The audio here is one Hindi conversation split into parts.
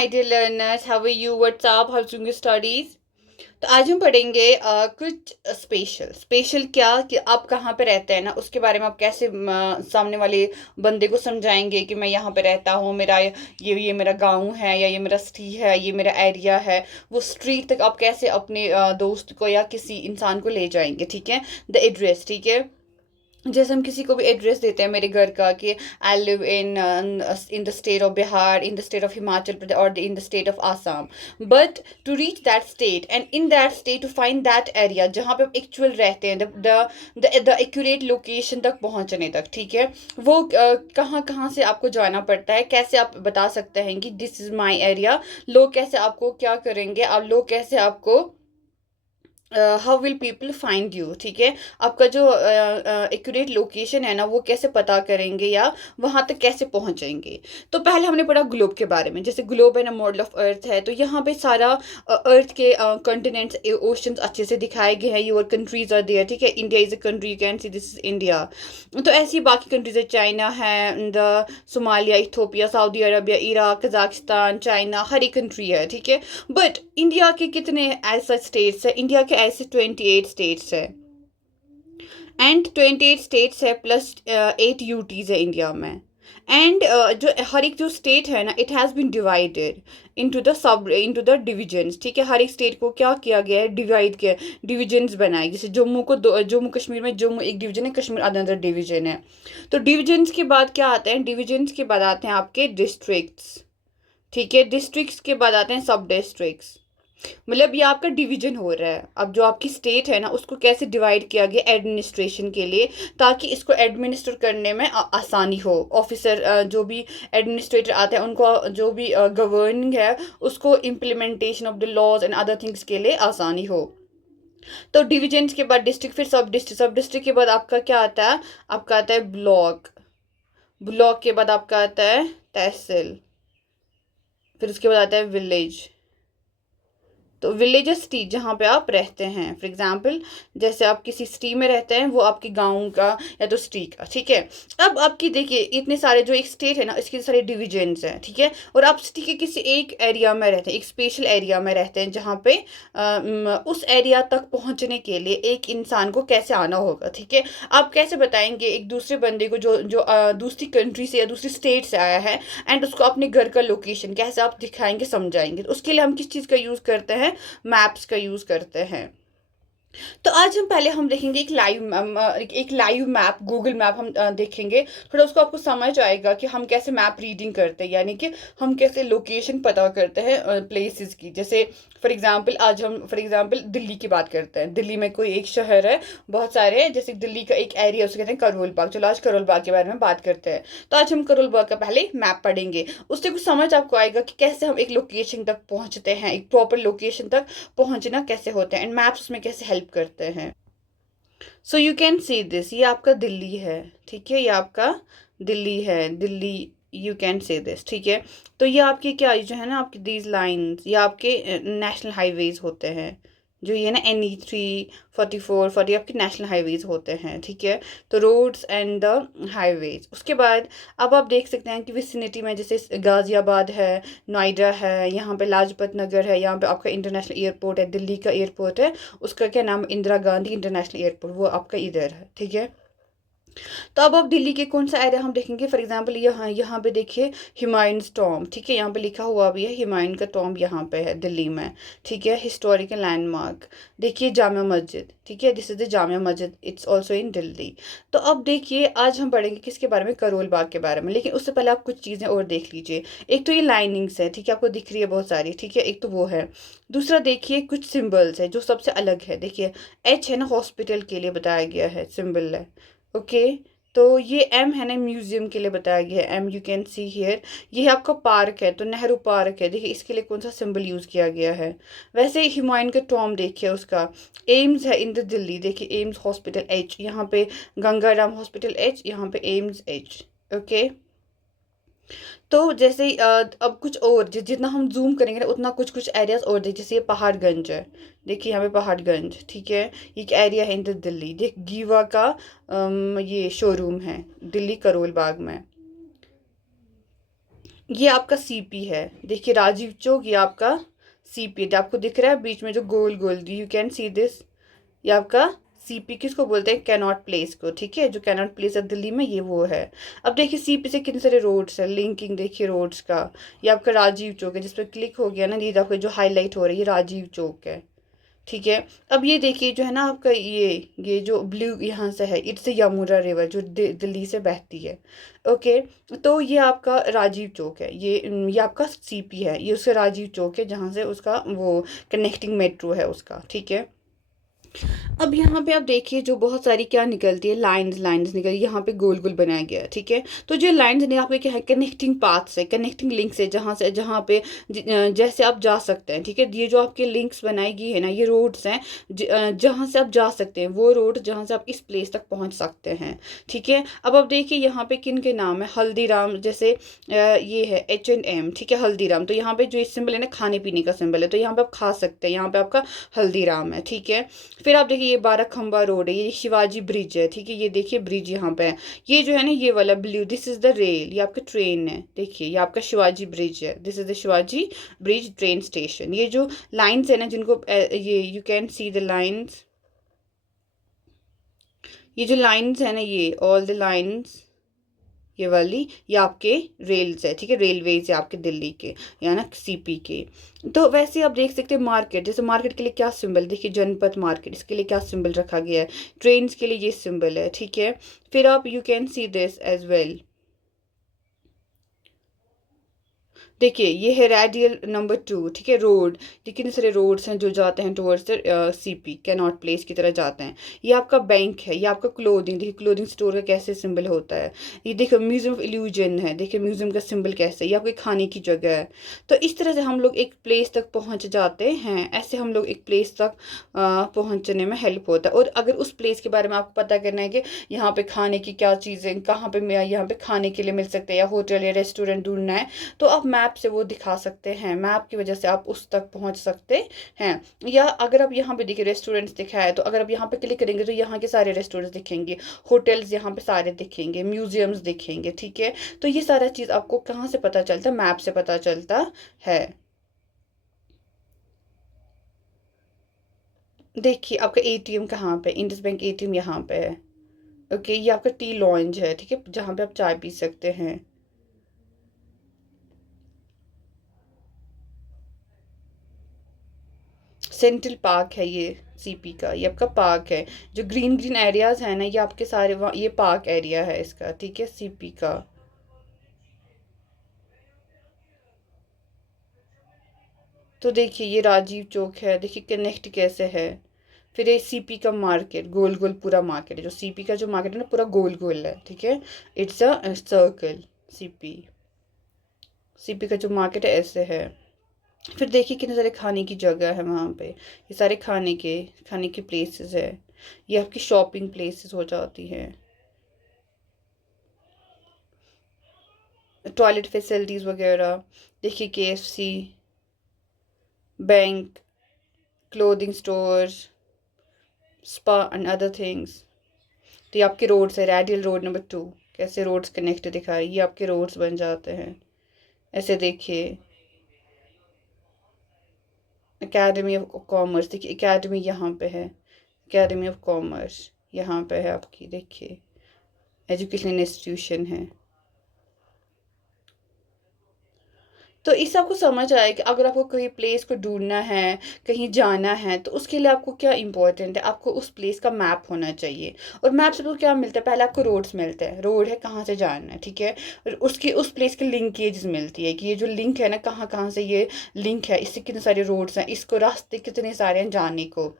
my dear learners, how are you? What's up? How's your studies? तो आज हम पढ़ेंगे कुछ स्पेशल क्या कि आप कहाँ पे रहते हैं ना उसके बारे में आप कैसे सामने वाले बंदे को समझाएंगे कि मैं यहाँ पे रहता हूँ, मेरा ये मेरा गांव है या ये मेरा सिटी है, ये मेरा एरिया है। वो स्ट्रीट तक आप कैसे अपने दोस्त को या किसी इंसान को ले जाएंगे, ठीक है। द एड्रेस, ठीक है। जैसे हम किसी को भी एड्रेस देते हैं मेरे घर का कि I live in the state of Bihar, in the state of Himachal Pradesh और in the state of Assam. But to reach that state and in that state to find that area जहाँ पे आप एक्चुअल रहते हैं, द एक्यूरेट लोकेशन तक पहुँचने तक, ठीक है। वो कहाँ कहाँ से आपको जाना पड़ता है, कैसे आप बता सकते हैं कि दिस इज़ माई एरिया। लोग कैसे आपको क्या करेंगे, आप लोग कैसे आपको how will people find you, ठीक है। आपका जो एक्यूरेट लोकेशन है ना वो कैसे पता करेंगे या वहाँ तक कैसे पहुँचेंगे। तो पहले हमने पढ़ा ग्लोब के बारे में। जैसे ग्लोब है ना, मॉडल ऑफ अर्थ है, तो यहाँ पे सारा अर्थ के कॉन्टिनेंट्स, ओशंस अच्छे से दिखाए गए हैं। योर कंट्रीज आर देयर, ठीक है। India is a country, you can see this is India. तो ऐसी ही बाकी कंट्रीज है, चाइना है, the Somalia, Ethiopia, Saudi Arabia, Iraq, Kazakhstan, China, हर एक कंट्री है, ठीक है। बट इंडिया के कितने ऐसे स्टेट्स है? इंडिया के ऐसे 28 स्टेट्स है, एंड 28 स्टेट्स है प्लस 8 यूटीज है इंडिया में। एंड जो हर एक जो स्टेट है ना, it has been divided into the divisions, ठीक है। हर एक स्टेट को क्या किया गया है, डिवाइड किया, डिविजन्स बनाए। जैसे जम्मू को जम्मू कश्मीर में जम्मू एक डिवीजन है, कश्मीर अनदर डिवीजन है। तो डिविजन्स के बाद क्या आते हैं? डिविजन्स के बाद आते हैं आपके डिस्ट्रिक्ट्स, ठीक है। डिस्ट्रिक्ट्स के बाद आते हैं सब डिस्ट्रिक्ट्स। मतलब ये आपका डिवीजन हो रहा है। अब जो आपकी स्टेट है ना उसको कैसे डिवाइड किया गया एडमिनिस्ट्रेशन के लिए, ताकि इसको एडमिनिस्टर करने में आसानी हो। ऑफिसर जो भी एडमिनिस्ट्रेटर आते हैं उनको जो भी गवर्निंग है उसको implementation of the laws and other things के लिए आसानी हो। तो डिवीजन के बाद डिस्ट्रिक्ट, फिर सब डिस्ट्रिक्ट के बाद आपका क्या आता है? आपका आता है ब्लॉक। ब्लॉक के बाद आपका आता है तहसील। फिर उसके बाद आता है विलेज। तो विलेज सिटी जहाँ पे आप रहते हैं। फॉर एग्जांपल जैसे आप किसी सिटी में रहते हैं, वो आपके गांव का या तो सिटी का, ठीक है। अब आपकी देखिए इतने सारे जो एक स्टेट है ना इसके सारे डिविजन्स हैं, ठीक है। और आप सिटी के किसी एक एरिया में रहते हैं, एक स्पेशल एरिया में रहते हैं जहाँ पे उस एरिया तक पहुँचने के लिए एक इंसान को कैसे आना होगा, ठीक है। आप कैसे बताएंगे एक दूसरे बंदे को जो जो दूसरी कंट्री से या दूसरी स्टेट से आया है, एंड उसको अपने घर का लोकेशन कैसे आप दिखाएंगे, समझाएंगे। तो उसके लिए हम किस चीज़ का यूज़ करते हैं? मैप्स का यूज़ करते हैं। तो आज हम पहले हम देखेंगे एक लाइव मैप, गूगल मैप हम देखेंगे। थोड़ा उसको आपको समझ आएगा कि हम कैसे मैप रीडिंग करते हैं, यानी कि हम कैसे लोकेशन पता करते हैं प्लेसेस की। जैसे फॉर एग्जांपल दिल्ली की बात करते हैं। दिल्ली में कोई एक शहर है, बहुत सारे हैं, जैसे दिल्ली का एक एरिया उसे कहते हैं करोल बाग। चलो आज करोल बाग के बारे में बात करते हैं। तो आज हम करोल बाग का पहले मैप पढ़ेंगे, उससे कुछ समझ आपको आएगा कि कैसे हम एक लोकेशन तक पहुंचते हैं, एक प्रॉपर लोकेशन तक पहुंचना कैसे होता है, एंड मैप्स उसमें कैसे हेल्प करते हैं। So you can see this, ये आपका दिल्ली है, ठीक है। ये आपका दिल्ली है, Delhi, you can say this, ठीक है। तो ये आपके क्या जो है ना, आपकी दीज लाइन्स, ये आपके नेशनल हाईवेज होते हैं। जो ये ना NE 3 44 40 आपके नेशनल हाईवेज होते हैं, ठीक है। तो रोड्स एंड द हाईवेज। उसके बाद अब आप देख सकते हैं कि विसिनिटी में जैसे गाज़ियाबाद है, नोएडा है, यहाँ पे लाजपत नगर है, यहाँ पे आपका इंटरनेशनल एयरपोर्ट है, दिल्ली का एयरपोर्ट है, उसका क्या नाम, इंदिरा गांधी इंटरनेशनल एयरपोर्ट, वो आपका इधर है, ठीक है। तो अब दिल्ली के कौन सा एरिया हम देखेंगे? फॉर एग्जांपल यहाँ पे देखिए हुमायूं टॉम्ब, ठीक है। यहाँ पे लिखा हुआ भी है हुमायूं का टॉम्ब, यहाँ पे है दिल्ली में, ठीक है। हिस्टोरिकल लैंडमार्क देखिए, जामिया मस्जिद, ठीक है। This is the Jamia Masjid, it's also in Delhi. तो अब देखिए आज हम पढ़ेंगे किसके बारे में? करोल बाग के बारे में। लेकिन उससे पहले आप कुछ चीज़ें और देख लीजिए। एक तो ये लाइनिंग्स है, ठीक है, आपको दिख रही है बहुत सारी, ठीक है। एक तो वो है। दूसरा देखिए कुछ सिंबल्स है जो सबसे अलग है। देखिए H है ना, हॉस्पिटल के लिए बताया गया है, सिंबल है, ओके। तो ये M है ना, म्यूजियम के लिए बताया गया है, M you can see here. ये आपका पार्क है, तो नेहरू पार्क है, देखिए इसके लिए कौन सा सिंबल यूज़ किया गया है। वैसे हुमायूं का टॉम्ब देखिए, उसका एम्स है इन द दिल्ली, देखिए एम्स हॉस्पिटल H, यहाँ पे गंगाराम हॉस्पिटल H, यहाँ पे एम्स H, ओके। तो जैसे अब कुछ और जितना हम जूम करेंगे ना उतना कुछ कुछ एरियाज और देखिए, जैसे ये पहाड़गंज है, देखिए यहाँ पे पहाड़गंज, ठीक है। ये एक एरिया है इन द दिल्ली। देख गीवा का ये शोरूम है दिल्ली करोल बाग में। ये आपका सीपी है, देखिए राजीव चौक, ये आपका सीपी है, आपको दिख रहा है बीच में जो गोल गोल, यू कैन सी दिस, ये आपका सीपी किसको बोलते हैं, कैनॉट प्लेस को, ठीक है, जो कैनॉट प्लेस है दिल्ली में, ये वो है। अब देखिए सीपी से कितने सारे रोड्स है, लिंकिंग देखिए रोड्स का, ये आपका राजीव चौक है, जिस पर क्लिक हो गया ना, ये आपका जो हाईलाइट हो रहा है ये राजीव चौक है, ठीक है। अब ये देखिए जो है ना आपका ये जो ब्लू यहाँ से है, इट्स यमुना रिवर जो दिल्ली से बहती है, ओके। तो ये आपका राजीव चौक है, ये आपका सीपी है, ये उसका राजीव चौक है जहाँ से उसका वो कनेक्टिंग मेट्रो है उसका, ठीक है। अब यहाँ पे आप देखिए जो बहुत सारी क्या निकलती है, लाइंस लाइंस निकल, यहाँ पे गोल गोल बनाया गया है, ठीक है। तो जो लाइंस यहाँ पे क्या है, कनेक्टिंग पाथ्स है, कनेक्टिंग लिंक्स है, जहाँ से जहाँ पे जैसे आप जा सकते हैं, ठीक है। ये जो आपके लिंक्स बनाई गई है ना, ये रोड्स हैं जहाँ से आप जा सकते हैं, वो रोड जहाँ से आप इस प्लेस तक पहुँच सकते हैं, ठीक है। अब आप देखिए यहाँ पे किन के नाम है, हल्दीराम, जैसे ये है H&M, ठीक है, हल्दीराम, तो यहाँ पे जो सिंबल है ना खाने पीने का सिंबल है, तो यहाँ पे आप खा सकते हैं, यहाँ पे आपका हल्दीराम है, ठीक है। फिर आप देखिए ये बाराखंबा रोड है, ये शिवाजी ब्रिज है, ठीक है, ये देखिए ब्रिज यहाँ पे है, ये जो है ना ये वाला blue, this is the rail, ये आपका ट्रेन है, देखिए ये आपका शिवाजी ब्रिज है, this is the Shivaji bridge train station. ये जो लाइन्स है ना जिनको ये you can see the lines, ये जो लाइन्स है ना, ये ऑल द लाइन्स, ये वाली, ये आपके रेल्स है, ठीक है, रेलवेज है आपके दिल्ली के या ना सीपी के। तो वैसे आप देख सकते हैं मार्केट, जैसे मार्केट के लिए क्या सिंबल, देखिए जनपथ मार्केट, इसके लिए क्या सिंबल रखा गया है, ट्रेन्स के लिए ये सिंबल है, ठीक है। फिर आप you can see this as well, देखिए ये है रेडियल नंबर 2, ठीक है, रोड, ये कितने सारे रोड्स हैं जो जाते हैं टुवर्ड्स सीपी कैनॉट प्लेस की तरह जाते हैं। ये आपका बैंक है, ये आपका क्लोथिंग, देखिए क्लोथिंग स्टोर का कैसे सिंबल होता है। ये देखो म्यूजियम ऑफ इल्यूजन है, देखिए म्यूजियम का सिंबल कैसे, ये आपकी खाने की जगह है। तो इस तरह से हम लोग एक प्लेस तक पहुँच जाते हैं, ऐसे हम लोग एक प्लेस तक पहुँचने में हेल्प होता है। और अगर उस प्लेस के बारे में आपको पता करना है कि यहाँ पे खाने की क्या चीज़ें कहाँ पे यहाँ पे खाने के लिए मिल सकते हैं, या होटल या रेस्टोरेंट ढूंढना है, तो आप मैप से वो दिखा सकते हैं, मैप की वजह से आप उस तक पहुंच सकते हैं। या अगर आप यहाँ पे देखिए रेस्टोरेंट्स दिखा है, तो अगर आप यहाँ पे क्लिक करेंगे तो यहाँ के सारे रेस्टोरेंट्स दिखेंगे, होटल्स यहाँ पे सारे दिखेंगे, म्यूजियम्स दिखेंगे, ठीक है। तो ये सारा चीज़ आपको कहाँ से पता चलता है, मैप से पता चलता है। देखिए आपका एटीएम कहाँ पे, इंडस बैंक एटीएम यहाँ पे है, ओके। ये आपका टी लॉन्ज है, ठीक है, जहाँ पे आप चाय पी सकते हैं। सेंट्रल पार्क है ये सीपी का, ये आपका पार्क है, जो ग्रीन ग्रीन एरियाज है ना, ये आपके सारे ये पार्क एरिया है इसका, ठीक है, सीपी का। तो देखिए ये राजीव चौक है, देखिए कनेक्ट कैसे है। फिर ये सीपी का मार्केट, गोल गोल पूरा मार्केट है, जो सीपी का जो मार्केट है ना पूरा गोल गोल है, ठीक है, it's a circle. CP CP का जो मार्केट है ऐसे है। फिर देखिए कितने सारे खाने की जगह है वहाँ पे, ये सारे खाने की प्लेसेस है, ये आपकी शॉपिंग प्लेसेस हो जाती हैं, टॉयलेट फैसिलिटीज़ वगैरह, देखिए KFC, bank, clothing stores, spa and other things. तो ये आपके रोड्स है, रेडियल रोड नंबर 2, कैसे रोड्स कनेक्ट दिखाए, ये आपके रोड्स बन जाते हैं ऐसे, देखिए एकेडमी ऑफ कॉमर्स, देखिए एकेडमी यहाँ पे है, एकेडमी ऑफ कॉमर्स यहाँ पे है आपकी, देखिए एजुकेशन इंस्टीट्यूशन है। तो इससे आपको समझ आया कि अगर आपको कहीं प्लेस को ढूंढना है, कहीं जाना है, तो उसके लिए आपको क्या इंपॉर्टेंट है, आपको उस प्लेस का मैप होना चाहिए। और मैप से आपको क्या मिलता है, पहले आपको रोड्स मिलते हैं, रोड है कहाँ से जाना है, ठीक है। और उसकी उस प्लेस की लिंकेज मिलती है कि ये जो लिंक है ना, कहाँ कहाँ से ये लिंक है, इससे कितने सारे रोड्स हैं, इसको रास्ते कितने सारे हैं जाने को,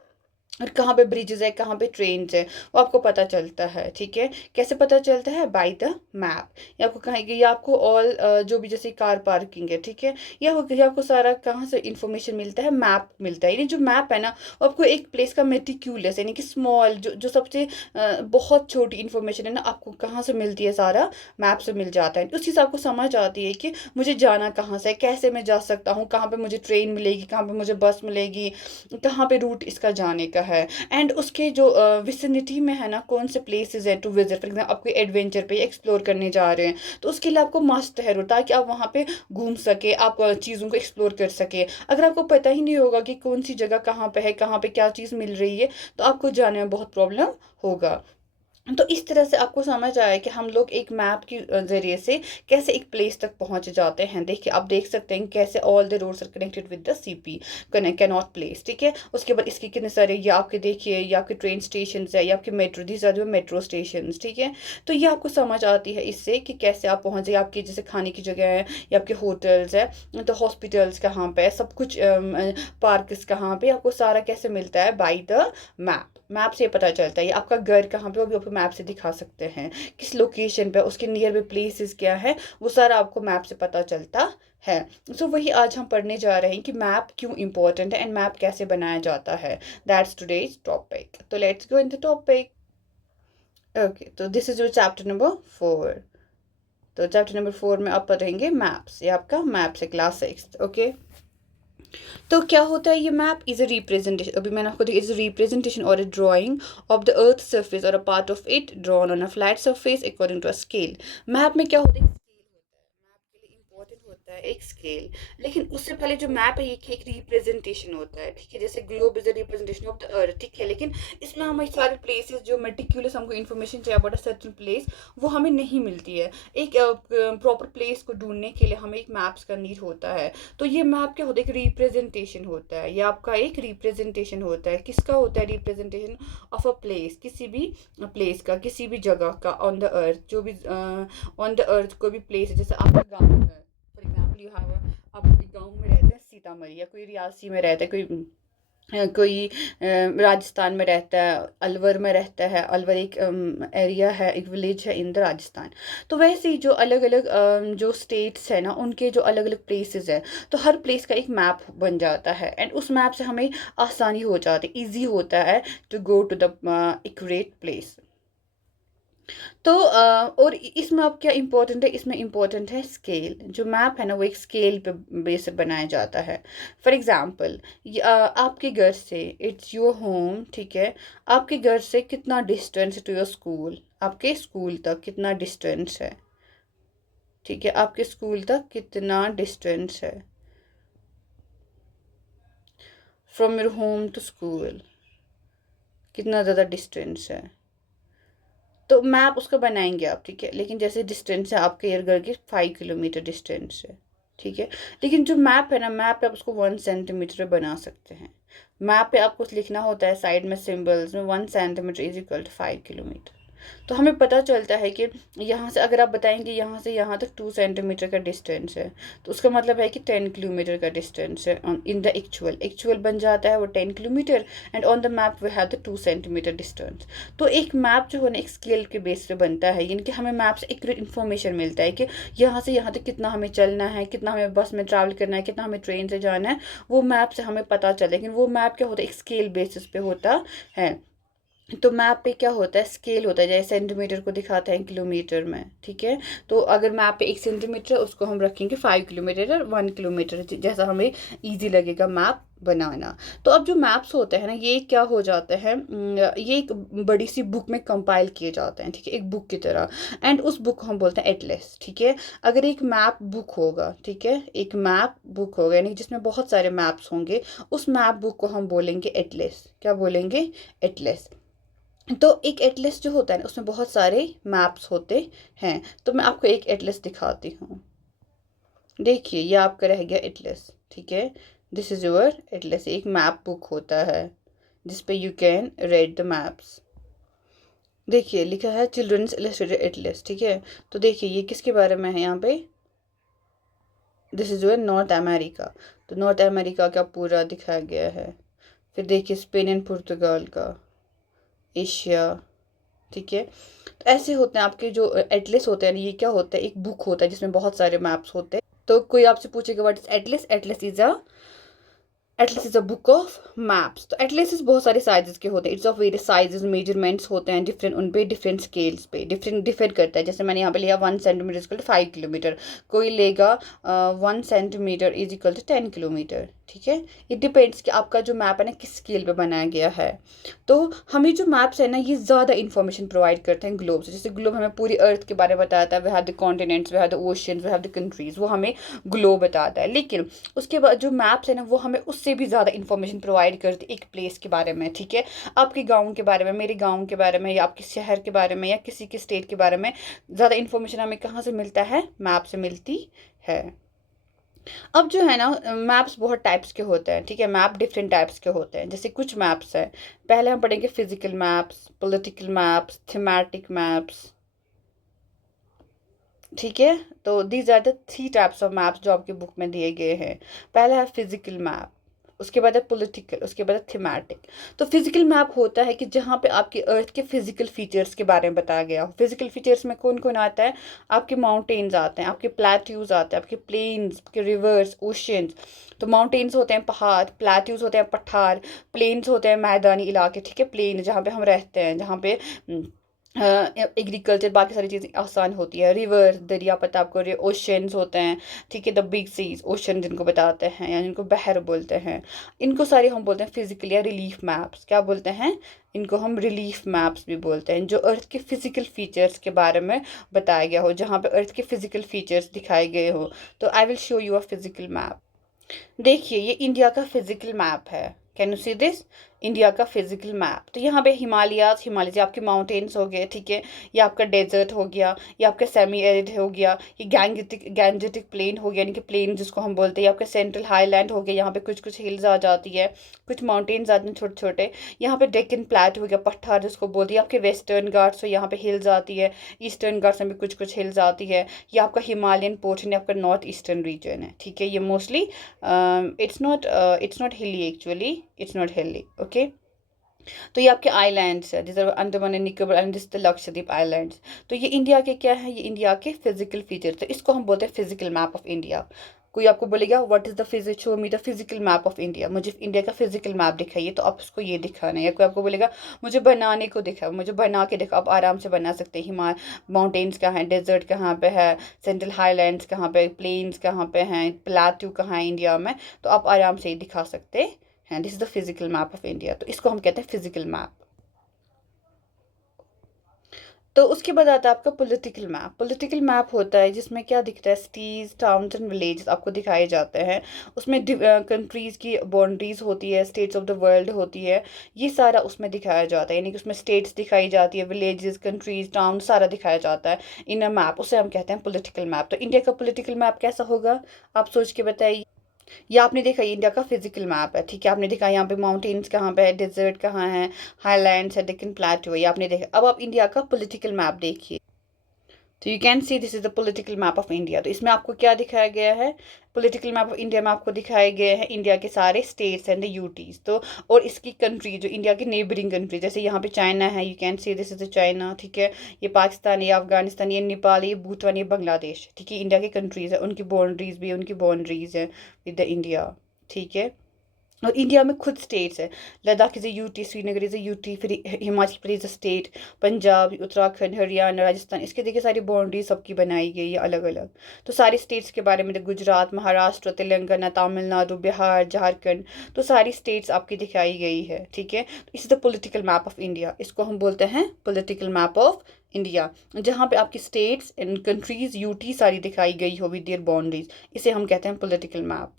और कहाँ पे ब्रिजेस है, कहाँ पे ट्रेन्स है, वो आपको पता चलता है, ठीक है। कैसे पता चलता है, बाय द मैप। ये आपको कहेंगे, ये आपको ऑल जो भी जैसे कार पार्किंग है, ठीक है, ये आपको सारा कहाँ से इंफॉर्मेशन मिलता है, मैप मिलता है। ये जो मैप है ना, वो आपको एक प्लेस का मेटिक्यूलस यानी कि स्मॉल जो सबसे बहुत छोटी इन्फॉर्मेशन है ना, आपको कहाँ से मिलती है, सारा मैप से मिल जाता है। उस चीज़ आपको समझ आती है कि मुझे जाना कहाँ से है, कैसे मैं जा सकता हूँ, कहाँ पर मुझे ट्रेन मिलेगी, कहाँ पर मुझे बस मिलेगी, कहाँ पर रूट इसका जाने का का है, एंड उसके जो विसिनिटी में है ना कौन से प्लेसेस हैं टू विजिट। फॉर एग्जाम्पल आप कोई एडवेंचर पे एक्सप्लोर करने जा रहे हैं तो उसके लिए आपको मस्ट है ताकि आप वहाँ पे घूम सके, आप चीज़ों को एक्सप्लोर कर सके। अगर आपको पता ही नहीं होगा कि कौन सी जगह कहाँ पे है, कहाँ पे क्या चीज़ मिल रही है, तो आपको जाने में बहुत प्रॉब्लम होगा। तो इस तरह से आपको समझ आया कि हम लोग एक मैप के ज़रिए से कैसे एक प्लेस तक पहुंच जाते हैं। देखिए आप देख सकते हैं कैसे all the roads are connected with the CP Connaught Place, ठीक है। उसके बाद इसके कितने सारे ये आपके देखिए ये आपके ट्रेन स्टेशन है, ये आपके metro, these are metro station, ठीक है। तो ये आपको समझ आती है इससे कि कैसे आप पहुँचे। आपके जैसे खाने की जगह है या आपके होटल्स है, तो हॉस्पिटल्स कहाँ पे है, सब कुछ पार्क्स कहाँ पे, आपको सारा कैसे मिलता है बाई द मैप। मैप से पता चलता है। ये आपका घर कहाँ पे, वो भी आपको मैप से दिखा सकते हैं, किस लोकेशन पे, उसके नियर बाई प्लेसेस क्या है, वो सारा आपको मैप से पता चलता है। सो वही आज हम पढ़ने जा रहे हैं कि मैप क्यों इंपॉर्टेंट है एंड मैप कैसे बनाया जाता है। That's today's topic. तो let's go in the topic. Okay, तो this is your chapter number 4। तो चैप्टर नंबर 4 में आप पढ़ेंगे मैप्स। ये आपका मैप्स है, क्लास 6। ओके, तो क्या होता है ये मैप? इज अ रिप्रेजेंटेशन, अभी मैंने आपको दिया, इज अ रिप्रेजेंटेशन और a drawing of the earth surface और a part of it drawn on a flat surface according to a scale. Map में क्या होता है? इम्पोर्टेंट होता है एक स्केल। लेकिन उससे पहले जो मैप है ये एक रिप्रेजेंटेशन होता है, ठीक है। जैसे globe is a representation of the अर्थ, ठीक है। लेकिन इसमें हमें सारे प्लेसेस जो मेटिकुलस हमको इन्फॉर्मेशन चाहिए अबाउट अ सर्टेन प्लेस वो हमें नहीं मिलती है। एक प्रॉपर प्लेस को ढूंढने के लिए हमें एक मैप्स का नीड होता है। तो ये मैप क्या होता है? एक रिप्रेजेंटेशन होता है। ये आपका एक रिप्रेजेंटेशन होता है। किसका होता है रिप्रेजेंटेशन? ऑफ अ प्लेस, किसी भी प्लेस का, किसी भी जगह का ऑन द अर्थ, जो भी ऑन द अर्थ कोई भी प्लेस है। जैसे आपका गाँव है, फॉर एग्जाम्पल यू हैव, आप कोई गाँव में रहते हैं सीतामढ़ी, या कोई रियासी में रहता है, कोई कोई राजस्थान में रहता है, अलवर में रहता है। अलवर एक एरिया है, एक विलेज है इन द राजस्थान। तो वैसे ही जो अलग अलग जो स्टेट्स है ना, उनके जो अलग अलग प्लेसेस है, तो हर प्लेस का एक मैप बन जाता है एंड उस मैप से हमें आसानी हो जाती है, ईजी होता है to go to the accurate place. तो और इसमें अब क्या इम्पोर्टेंट है? इसमें इम्पोर्टेंट है स्केल। जो मैप है ना वो एक स्केल पे बेस से बनाया जाता है। फॉर एग्जांपल आपके घर से, इट्स योर होम, ठीक है, आपके घर से कितना डिस्टेंस टू योर स्कूल, आपके स्कूल तक कितना डिस्टेंस है, ठीक है। आपके स्कूल तक कितना डिस्टेंस है, from your home to school कितना ज़्यादा डिस्टेंस है। तो मैप उसका बनाएंगे आप, ठीक है। लेकिन जैसे डिस्टेंस है आपके एयर घर के 5 किलोमीटर डिस्टेंस है, ठीक है। लेकिन जो मैप है ना, मैप पे आप उसको 1 सेंटीमीटर बना सकते हैं। मैप पे आपको लिखना होता है साइड में सिंबल्स में 1 centimetre is equal to 5 kilometre. तो हमें पता चलता है कि यहाँ से अगर आप बताएंगे यहाँ से यहाँ तक 2 सेंटीमीटर का डिस्टेंस है, तो उसका मतलब है कि 10 किलोमीटर का डिस्टेंस है। इन द एक्चुअल बन जाता है वो 10 kilometre, and on the map we have the 2 centimetre distance. तो एक मैप जो है ना एक स्केल के बेस पे बनता है, यानी कि हमें मैप से एक्यूरेट इन्फॉर्मेशन मिलता है कि यहाँ से यहाँ तक कितना हमें चलना है, कितना हमें बस में ट्रैवल करना है, कितना हमें ट्रेन से जाना है, वो मैप से हमें पता चले। लेकिन वो मैप क्या होता है? एक स्केल बेसिस पे होता है। तो मैप पे क्या होता है? स्केल होता है, जैसे सेंटीमीटर को दिखाते हैं किलोमीटर में, ठीक है। तो अगर मैप पे 1 सेंटीमीटर है उसको हम रखेंगे 5 किलोमीटर और 1 किलोमीटर, जैसा हमें इजी लगेगा मैप बनाना। तो अब जो मैप्स होते हैं ना ये क्या हो जाते हैं, ये एक बड़ी सी बुक में कंपाइल किए जाते हैं, ठीक है, एक बुक की तरह। एंड उस बुक को हम बोलते हैं एटलस, ठीक है। अगर एक मैप बुक होगा, ठीक है, एक मैप बुक होगा यानी जिसमें बहुत सारे मैप्स होंगे, उस मैप बुक को हम बोलेंगे एटलस। क्या बोलेंगे? एटलस। तो एक एटलस जो होता है ना उसमें बहुत सारे मैप्स होते हैं। तो मैं आपको एक एटलस दिखाती हूँ। देखिए ये आपका रह गया एटलस, ठीक है। This is your Atlas. एक मैप बुक होता है जिसपे you can read the maps. देखिए लिखा है चिल्ड्रंस इलस्ट्रेटेड एटलस, ठीक है। तो देखिए ये किसके बारे में है यहाँ पे? This is your north America. तो नॉर्थ अमेरिका का पूरा दिखाया गया है। फिर देखिए स्पेन एंड पुर्तगाल का, एशिया, ठीक है। तो ऐसे होते हैं आपके जो एटलस होते हैं, ये क्या होता है? एक बुक होता है जिसमें बहुत सारे मैप्स होते हैं। तो कोई आपसे पूछेगा what is Atlas? Atlas is a book of maps. तो एटलस बहुत सारे साइजेस के होते हैं, it's of various sizes, measurements होते हैं डिफरेंट, उन पे डिफरेंट स्केल्स पे डिफरेंट डिफर करता है। जैसे मैंने यहाँ पे लिया 1 सेंटीमीटर इक्वल टू 5 किलोमीटर, कोई लेगा 1 centimetre is equal to 10 kilometre, ठीक है। इट डिपेंड्स कि आपका जो मैप है ना किस स्केल पे बनाया गया है। तो हमें जो मैप्स है ना ये ज़्यादा इन्फॉर्मेशन प्रोवाइड करते हैं ग्लोब से। जैसे ग्लोब हमें पूरी अर्थ के बारे में बताता है, we have the continents, we have the oceans, we have the countries, वो हमें ग्लोब बताता है। लेकिन उसके बाद जो मैप्स है ना वो हमें उससे भी ज़्यादा इन्फॉर्मेशन प्रोवाइड करते हैं एक प्लेस के बारे में, ठीक है। आपके गाँव के बारे में, मेरे गाँव के बारे में, या आपके शहर के बारे में, या किसी के स्टेट के बारे में ज़्यादा इन्फॉर्मेशन हमें कहाँ से मिलता है? मैप से मिलती है। अब जो है ना मैप्स बहुत टाइप्स के होते हैं, ठीक है। मैप डिफरेंट टाइप्स के होते हैं। जैसे कुछ मैप्स हैं, पहले हम पढ़ेंगे physical maps, political maps, thematic maps, ठीक है। तो these are the 3 types of maps जो आपकी बुक में दिए गए हैं। पहला है फिजिकल मैप, उसके बाद है पॉलिटिकल, उसके बाद है थीमेटिक। तो फिजिकल मैप होता है कि जहाँ पे आपकी अर्थ के फिजिकल फीचर्स के बारे में बताया गया हो। फिजिकल फीचर्स में कौन कौन आता है? आपके माउंटेन्स आते हैं, आपके प्लेट्यूज आते हैं, आपके प्लेन्स, आपके रिवर्स, ओशियंस। तो माउंटेन्स होते हैं पहाड़, प्लेट्यूज होते हैं पठार, प्लेन्स होते हैं मैदानी इलाके, ठीक है। प्लेन जहाँ पे हम रहते हैं, जहाँ पे एग्रीकल्चर बाकी सारी चीज़ें आसान होती है। रिवर, दरिया पता आपको, ओशंस होते हैं, ठीक है। द बिग सीज, ओशन जिनको बताते हैं या जिनको बहर बोलते हैं, इनको सारे हम बोलते हैं फिजिकल या रिलीफ मैप्स। क्या बोलते हैं? इनको हम रिलीफ मैप्स भी बोलते हैं, जो अर्थ के फिजिकल फीचर्स के बारे में बताया गया हो, जहाँ पे अर्थ के फिजिकल फीचर्स दिखाए गए हो। तो I will show you a physical map. देखिए ये इंडिया का फिजिकल मैप है। Can you see this? India का फिजिकल मैप। तो यहाँ पे हिमालयाज, हिमालय आपके माउंटेन्स हो गए, ठीक है। ये आपका डेजर्ट हो गया, ये आपका सेमी एरिड हो गया, ये गैंजेटिक प्लेन हो गया, यानी कि प्लेन जिसको हम बोलते हैं। ये आपका सेंट्रल हाईलैंड हो गया, यहाँ पे कुछ कुछ हिल्स आ जाती है, कुछ माउंटेन्स आते हैं छोटे छोटे। यहाँ पे डेक्कन प्लेट हो गया, पठार जिसको बोलते हैं। आपके वेस्टर्न घाट्स हो, यहाँ पे हिल्स आती है। ईस्टर्न घाट्स में भी कुछ कुछ हिल्स आती है। ये आपका हिमालयन पोर्शन, आपका नॉर्थ ईस्टर्न रीजन है, ठीक है। ये mostly it's not hilly actually, it's not hilly, okay। तो ये आपके आइलैंड्स है, जैसे अंडमान एंड निकोबार आइलैंड, जैसे लक्षद्वीप आइलैंड्स। तो ये इंडिया के क्या है? ये इंडिया के फिजिकल फीचर। तो इसको हम बोलते हैं फिजिकल मैप ऑफ इंडिया। कोई आपको बोलेगा what is the physic, show me the physical map of India, मुझे इंडिया का फिजिकल मैप दिखाइए, तो आप उसको ये दिखाना है। या कोई आपको बोलेगा मुझे बनाने को दिखा, मुझे बना के दिखा, आप आराम से बना सकते हैं। माउंटेन्स कहाँ हैं, डेजर्ट कहाँ पे है, सेंट्रल हाईलैंड्स कहाँ पे, प्लेन्स कहाँ पे हैं, प्लेट्यू कहाँ है इंडिया में, तो आप आराम से दिखा सकते हैं। This is the physical map of India. तो इसको हम कहते हैं फिजिकल मैप। तो उसके बाद आता है आपका पॉलिटिकल मैप। पॉलिटिकल मैप होता है जिसमें क्या दिखता है? सिटीज़, टाउन्स एंड विलेजेस आपको दिखाए जाते हैं। उसमें कंट्रीज़ की बाउंड्रीज होती है, स्टेट्स ऑफ द वर्ल्ड होती है, ये सारा उसमें दिखाया जाता है। यानी कि उसमें स्टेट्स दिखाई जाती है, विलेजेस, कंट्रीज, टाउन सारा दिखाया जाता है इन अ मैप। उसे हम कहते हैं पॉलिटिकल मैप। तो इंडिया का पॉलिटिकल मैप कैसा होगा? आप सोच के बताइए। ये आपने देखा ये इंडिया का फिजिकल मैप है, ठीक है। आपने देखा यहाँ पे माउंटेन्स कहाँ पे है, डेजर्ट कहाँ है, हाईलैंड्स है, डेक्कन प्लेटू है, ये आपने देखा। अब आप इंडिया का पॉलिटिकल मैप देखिए। तो you can see this is the political map of India. तो इसमें आपको क्या दिखाया गया है? पॉलिटिकल मैप ऑफ इंडिया में आपको दिखाए गए हैं इंडिया के सारे स्टेट्स एंड द यूटीज। तो और इसकी कंट्री जो इंडिया की नेबरिंग कंट्री, जैसे यहाँ पे चाइना है, you can see this is the China, ठीक है। ये पाकिस्तान, ये अफगानिस्तान, ये नेपाल, ये भूटान, ये बांग्लादेश, ठीक है। इंडिया की कंट्रीज है, उनकी बाउंड्रीज भी उनकी बाउंड्रीज है विद द इंडिया, ठीक है। और इंडिया में खुद स्टेट्स है। Ladakh is a UT, Srinagar is a UT, फिर हिमाचल प्रदेश स्टेट, पंजाब, उत्तराखंड, हरियाणा, राजस्थान, इसके देखिए सारी बाउंड्री सबकी बनाई गई है अलग अलग। तो सारी स्टेट्स के बारे में, गुजरात, महाराष्ट्र, तेलंगाना, तमिलनाडु, बिहार, झारखंड, तो सारी स्टेट्स आपकी दिखाई गई है, ठीक है। तो इस the political map of India, इसको हम बोलते हैं पॉलिटिकल मैप ऑफ इंडिया, जहाँ पे आपकी स्टेट्स एंड कंट्रीज यूटी सारी दिखाई गई हो विद देयर बाउंड्रीज, इसे हम कहते हैं political map.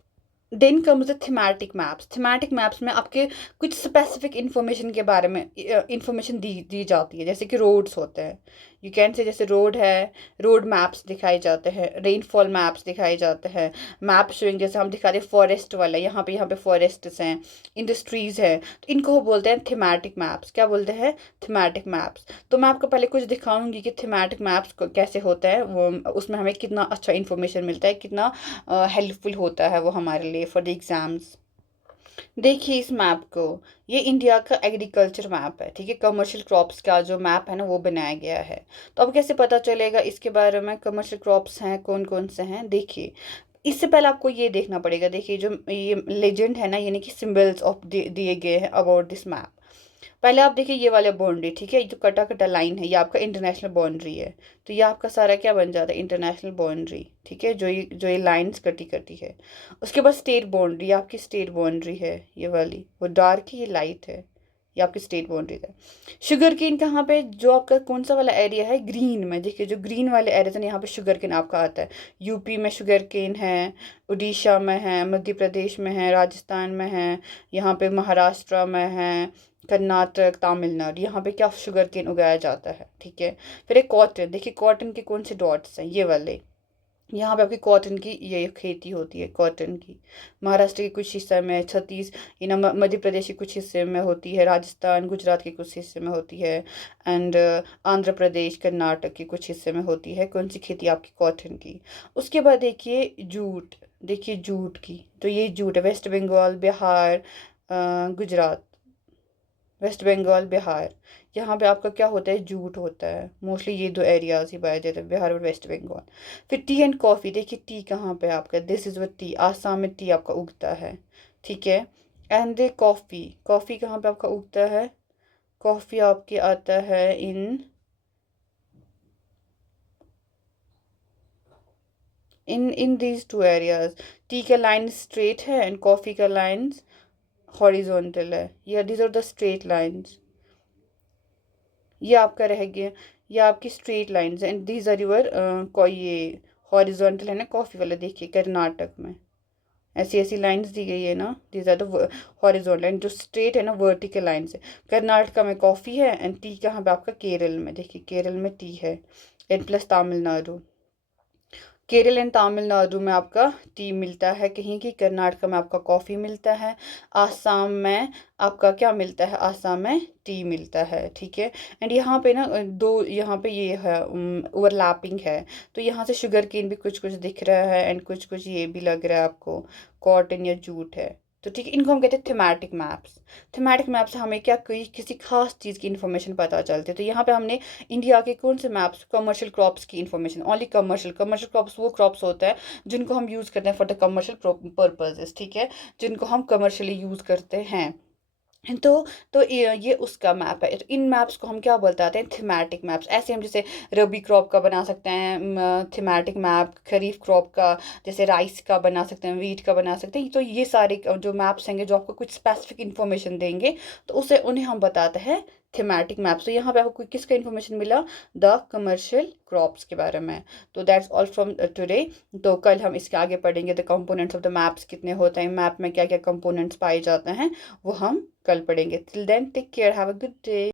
Then comes the thematic maps. Thematic maps में आपके कुछ स्पेसिफिक इंफॉर्मेशन के बारे में इंफॉर्मेशन दी जाती है, जैसे कि रोड्स होते हैं, यू कैन से जैसे रोड है, रोड मैप्स दिखाए जाते हैं, रेनफॉल मैप्स दिखाए जाते हैं, मैप शोइंग जैसे हम दिखाते हैं फॉरेस्ट वाला, यहाँ पे फॉरेस्ट्स हैं, इंडस्ट्रीज़ हैं, तो इनको वो बोलते हैं थीमेटिक मैप्स। क्या बोलते हैं? Thematic maps. तो मैं आपको पहले कुछ दिखाऊंगी कि थीमेटिक मैप्स कैसे होता है, वो उसमें हमें कितना अच्छा इन्फॉर्मेशन मिलता है, कितना हेल्पफुल होता है वो हमारे लिए फॉर द एग्ज़ाम्स। देखिए इस मैप को, ये इंडिया का एग्रीकल्चर मैप है, ठीक है। कमर्शियल क्रॉप्स का जो मैप है ना वो बनाया गया है। तो अब कैसे पता चलेगा इसके बारे में कमर्शियल क्रॉप्स हैं कौन कौन से हैं? देखिए इससे पहले आपको ये देखना पड़ेगा। देखिए जो ये लेजेंड है ना, यानी कि सिंबल्स ऑफ दिए गए हैं अबाउट दिस मैप। पहले आप देखिए ये वाला बाउंड्री, ठीक है, ये जो कटा कटा लाइन है ये आपका इंटरनेशनल बाउंड्री है। तो ये आपका सारा क्या बन जाता है, इंटरनेशनल बाउंड्री, ठीक है, जो ये लाइंस कटी कटी है। उसके बाद स्टेट बाउंड्री, ये आपकी स्टेट बाउंड्री है, ये वाली, वो डार्क है ये लाइट है, ये आपकी स्टेट बाउंड्री है। शुगर केन कहाँ पे, जो आपका कौन सा वाला एरिया है, ग्रीन में, देखिए जो ग्रीन वाले एरिया है यहाँ पे शुगर केन आपका आता है। यूपी में शुगर केन है, उड़ीसा में है, मध्य प्रदेश में है, राजस्थान में है, यहाँ पे महाराष्ट्र में है, कर्नाटक, तमिलनाडु, यहाँ पे क्या शुगर केन उगाया जाता है, ठीक है। फिर एक कॉटन, देखिए कॉटन के कौन से डॉट्स हैं, ये वाले, यहाँ पे आपकी कॉटन की ये खेती होती है, कॉटन की। महाराष्ट्र के कुछ हिस्से में, छत्तीस ये ना मध्य प्रदेश के कुछ हिस्से में होती है, राजस्थान गुजरात के कुछ हिस्से में होती है, एंड आंध्र प्रदेश कर्नाटक के कुछ हिस्से में होती है कौन सी खेती, आपकी कॉटन की। उसके बाद देखिए जूट, देखिए जूट की, तो ये जूट है, वेस्ट बंगाल, बिहार, गुजरात, वेस्ट बंगाल, बिहार, यहाँ पे आपका क्या होता है, जूट होता है। मोस्टली ये दो एरियाज ही पाए जाते हैं, बिहार और वेस्ट बंगाल। फिर टी एंड कॉफ़ी, देखिए टी कहाँ पे आपका, this is what T, Assam में टी आपका उगता है, ठीक है। एंड कॉफ़ी, कॉफ़ी कहाँ पे आपका उगता है, कॉफ़ी आपके आता है in these two areas. Tea का लाइन स्ट्रेट है एंड कॉफ़ी का लाइन हॉरिजॉन्टल है, या these are the straight lines, ये आपका रह गया, ये आपकी straight lines and these are your कोई ये हॉरिजॉन्टल है ना कॉफ़ी वाला, देखिए कर्नाटक में ऐसी ऐसी लाइंस दी गई है ना, these are the horizontal and जो स्ट्रेट है ना वर्टिकल लाइंस है। कर्नाटका में कॉफ़ी है एंड टी कहाँ पे आपका, केरल में, देखिए केरल में टी है, and plus Tamil Nadu, Kerala and Tamil Nadu में आपका टी मिलता है कहीं की, कर्नाटक में आपका कॉफ़ी मिलता है, आसाम में आपका क्या मिलता है, आसाम में टी मिलता है, ठीक है। एंड यहाँ पे ना दो, यहाँ पे ये है ओवरलैपिंग है, तो यहाँ से शुगर केन भी कुछ कुछ दिख रहा है एंड कुछ कुछ ये भी लग रहा है आपको कॉटन या जूट है, तो ठीक है। इनको हम कहते हैं थीमेटिक मैप्स। थीमेटिक मैप से हमें क्या कोई किसी खास चीज़ की इन्फॉर्मेशन पता चलती है। तो यहाँ पे हमने इंडिया के कौन से मैप्स, कमर्शियल क्रॉप्स की इन्फॉर्मेशन, ओनली कमर्शियल क्रॉप्स वो क्रॉप्स होता है जिनको हम यूज़ करते हैं फॉर द कमर्शियल पर्पजेस, ठीक है, जिनको हम कमर्शियली यूज़ करते हैं। तो ये उसका मैप है। तो इन मैप्स को हम क्या बोलते हैं, थीमेटिक मैप्स। ऐसे हम जैसे रबी क्रॉप का बना सकते हैं थीमेटिक मैप, खरीफ क्रॉप का जैसे राइस का बना सकते हैं, वीट का बना सकते हैं। तो ये सारे जो मैप्स हैं जो आपको कुछ स्पेसिफिक इन्फॉर्मेशन देंगे तो उसे उन्हें हम बताते हैं थीमेटिक मैप्स। तो यहाँ पे आपको किसका इन्फॉर्मेशन मिला, द कमर्शियल क्रॉप्स के बारे में। तो दैट्स ऑल फ्रॉम टुडे। तो कल हम इसके आगे पढ़ेंगे the components of the maps कितने होते हैं, मैप में क्या क्या कंपोनेंट्स पाए जाते हैं, वो हम कल पढ़ेंगे। Till then take care, have a good day.